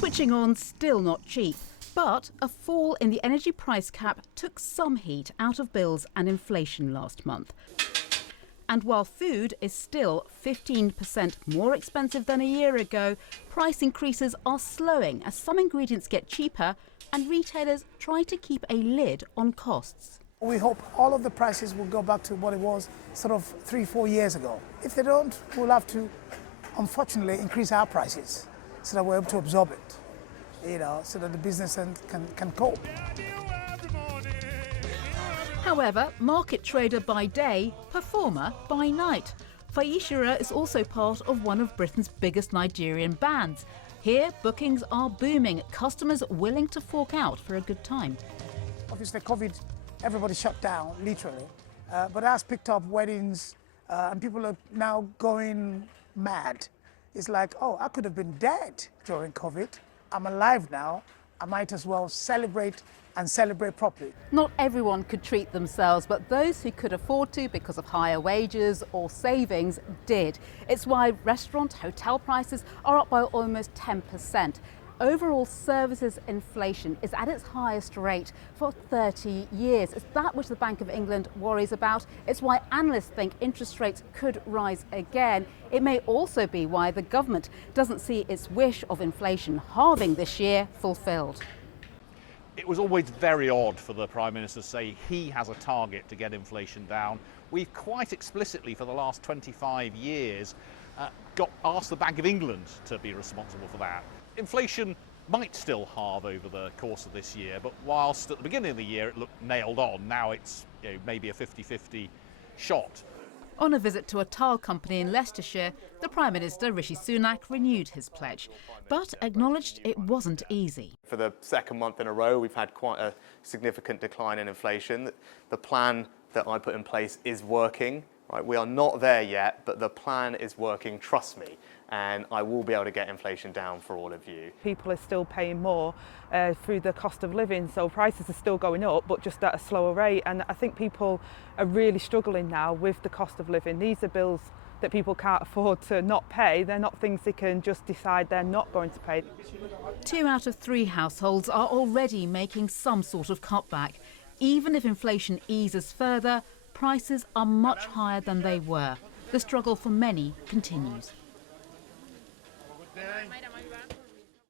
Switching on still not cheap, but a fall in the energy price cap took some heat out of bills and inflation last month. And while food is still 15% more expensive than a year ago, price increases are slowing as some ingredients get cheaper and retailers try to keep a lid on costs. We hope all of the prices will go back to what it was sort of 3-4 years ago. If they don't, we'll have to, unfortunately, increase our prices so that we're able to absorb it, so that the business can cope. However, market trader by day, performer by night. Feyisara is also part of one of Britain's biggest Nigerian bands. Here, bookings are booming, customers willing to fork out for a good time. Obviously, COVID, everybody shut down, literally. But as picked up weddings, and people are now going mad. It's like, oh, I could have been dead during COVID. I'm alive now. I might as well celebrate and celebrate properly. Not everyone could treat themselves, but those who could afford to because of higher wages or savings did. It's why restaurant, hotel prices are up by almost 10%. Overall services inflation is at its highest rate for 30 years. It's that which the Bank of England worries about. It's why analysts think interest rates could rise again. It may also be why the government doesn't see its wish of inflation halving this year fulfilled. It was always very odd for the Prime Minister to say he has a target to get inflation down. We've quite explicitly for the last 25 years asked the Bank of England to be responsible for that. Inflation might still halve over the course of this year, but whilst at the beginning of the year it looked nailed on, now it's maybe a 50-50 shot. On a visit to a tile company in Leicestershire, the Prime Minister, Rishi Sunak, renewed his pledge, but acknowledged it wasn't easy. For the second month in a row, we've had quite a significant decline in inflation. The plan that I put in place is working. Right? We are not there yet, but the plan is working, trust me, and I will be able to get inflation down for all of you. People are still paying more through the cost of living, so prices are still going up, but just at a slower rate. And I think people are really struggling now with the cost of living. These are bills that people can't afford to not pay. They're not things they can just decide they're not going to pay. 2 out of 3 households are already making some sort of cutback. Even if inflation eases further, prices are much higher than they were. The struggle for many continues.